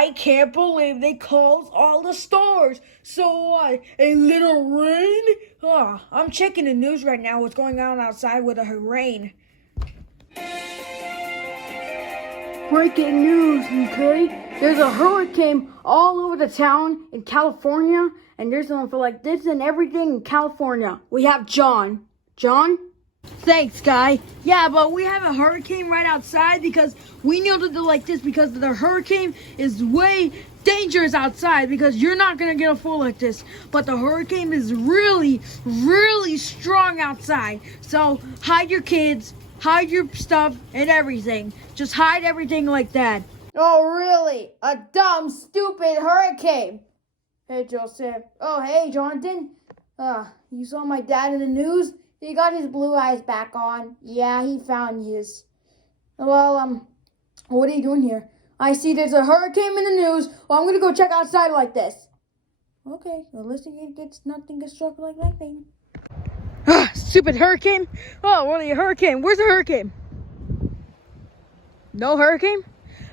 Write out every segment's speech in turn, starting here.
I can't believe they closed all the stores. So what? A little rain? Oh, I'm checking the news right now. What's going on outside with the rain? Breaking news, okay? There's a hurricane all over the town in California, and there's one for like this and everything in California. We have John. John? Thanks, Guy. Yeah, but we have a hurricane right outside because we need to do like this because the hurricane is way dangerous outside because you're not going to get a fall like this. But the hurricane is really, really strong outside. So hide your kids, hide your stuff and everything. Just hide everything like that. Oh, really? A dumb, stupid hurricane. Hey, Joseph. Oh, hey, Jonathan. You saw my dad in the news? He got his blue eyes back on. Yeah, he found his. Well, what are you doing here? I see there's a hurricane in the news. Well, I'm gonna go check outside like this. Okay, well, listen, nothing gets struck like lightning. Stupid hurricane? Oh, really, a hurricane? Where's the hurricane? No hurricane?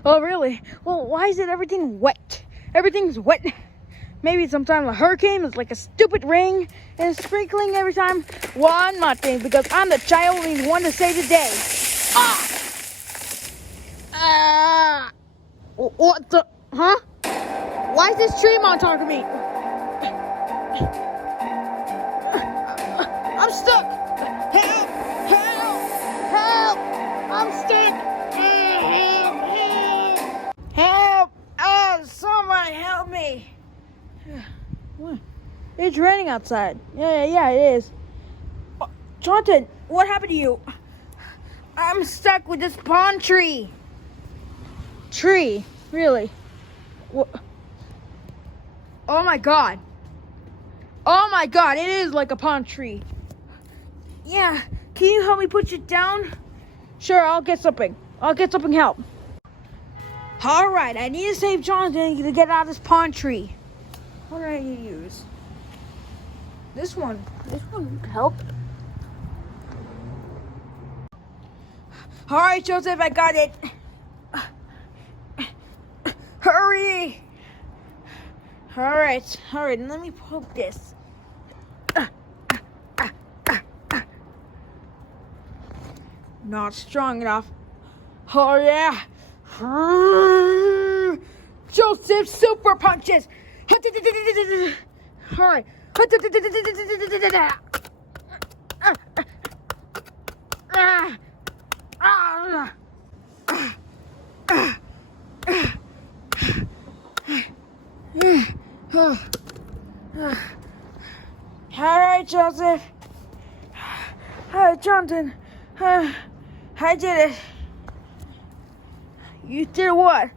Oh, really? Well, why is everything wet? Everything's wet. Maybe sometimes a hurricane is like a stupid rain and sprinkling every time. One more thing, because I'm the child only one to say the day. What the? Huh? Why is this tree mom talking to me? I'm stuck. Help! Help! Help! I'm stuck. Help! Oh, somebody help me. What? It's raining outside. Yeah, it is. Oh, Jonathan, what happened to you? I'm stuck with this palm tree. Tree? Really? What? Oh my god. Oh my god, it is like a palm tree. Yeah, can you help me put it down? Sure, I'll get something. Help. Alright, I need to save Jonathan to get out of this palm tree. What do I need to use? This one could help. Alright, Joseph, I got it. Hurry! Alright, let me poke this. Not strong enough. Oh yeah! Joseph super punches! Alright. Alright, Joseph. Alright, Jonathan. I did it. You did what?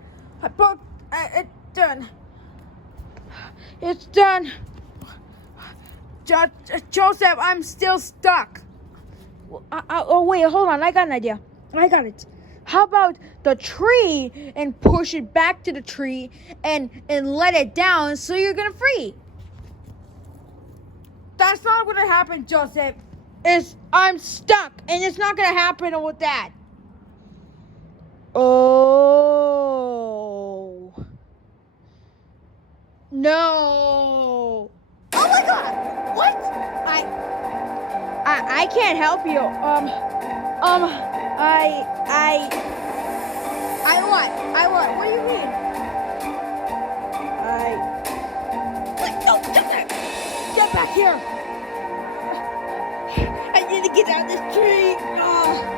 It's done. It's done. Joseph, I'm still stuck. Oh, wait, hold on. I got an idea. I got it. How about the tree and push it back to the tree and let it down so you're going to free? That's not going to happen, Joseph. I'm stuck, and it's not going to happen with that. Oh. No. Oh my god! What? I can't help you. I what? What do you mean? Wait, no, get back here! I need to get out of this tree. Oh.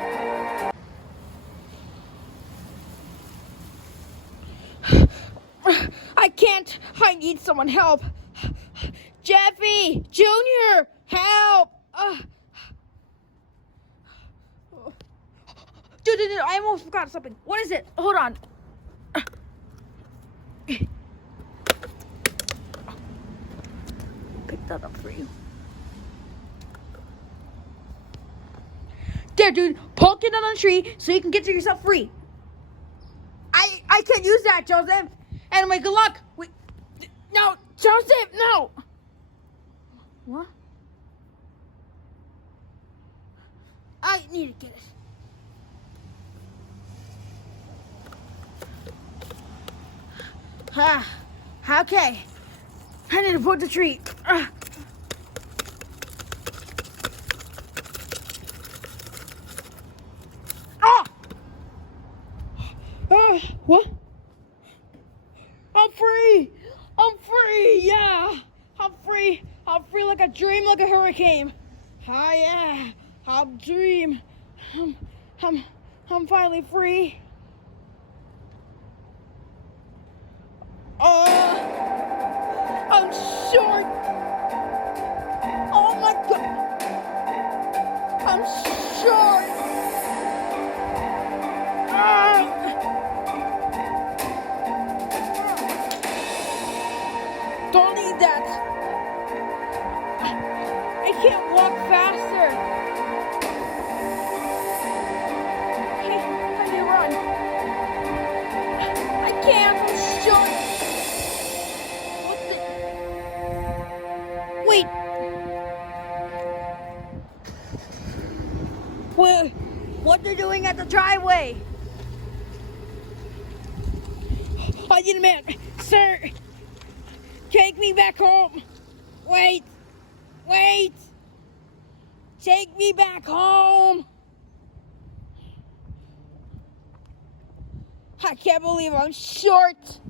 I can't. I need someone help. Jeffy! Junior! Help! Dude, I almost forgot something. What is it? Hold on. Pick that up for you. There, dude. Poke it on the tree so you can get yourself free. I can't use that, Joseph. Anyway, good luck. No, Joseph, no. What? I need to get it. Ah, okay. I need to put the tree. What? I'm free! I'm free! Yeah! I'm free! I'm free like a dream, like a hurricane. Ah, yeah! I'm dream. I'm finally free. I'm short. Oh my god! I'm short. Don't need that. I can't walk faster. How do you run? I can't. I'm short. Wait. What they're doing at the driveway? I need a man, sir. Take me back home. Wait. Take me back home. I can't believe I'm short.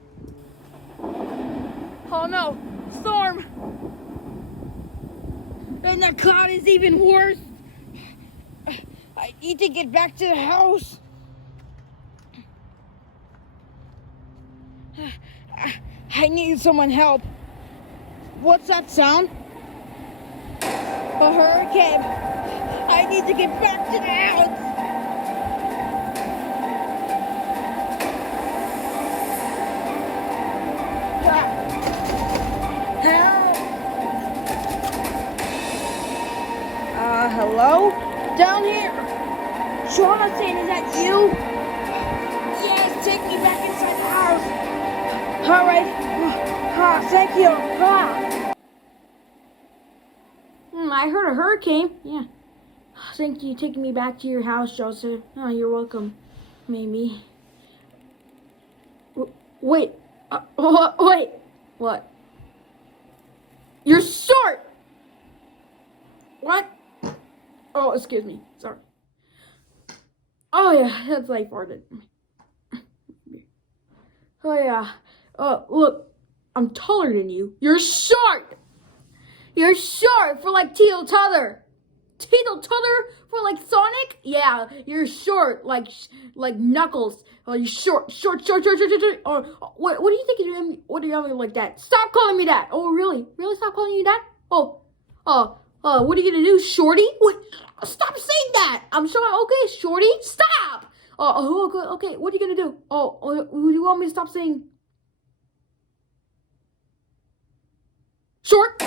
Oh no, storm. And the cloud is even worse. I need to get back to the house. I need someone help. What's that sound? A hurricane. I need to get back to the house. Help! Hello? Down here. Jonathan, is that you? Yes, take me back inside the house. All right. Thank you. I heard a hurricane. Yeah. Thank you for taking me back to your house, Joseph. Oh, you're welcome. Maybe. Wait. Wait. What? You're short! What? Oh, excuse me. Sorry. Oh, yeah. That's like farted. Oh, yeah. Look. I'm taller than you. You're short! You're short for like Teetle Tuther. Teetle Tuther for like Sonic? Yeah, you're short like Knuckles. Oh, you're short. Or what do you think you're doing? What are you doing like that? Stop calling me that. Oh, really? Really? Stop calling you that? What are you gonna do, Shorty? What? Stop saying that. I'm sorry. Okay, Shorty, stop. Okay. What are you gonna do? Do you want me to stop saying? Short.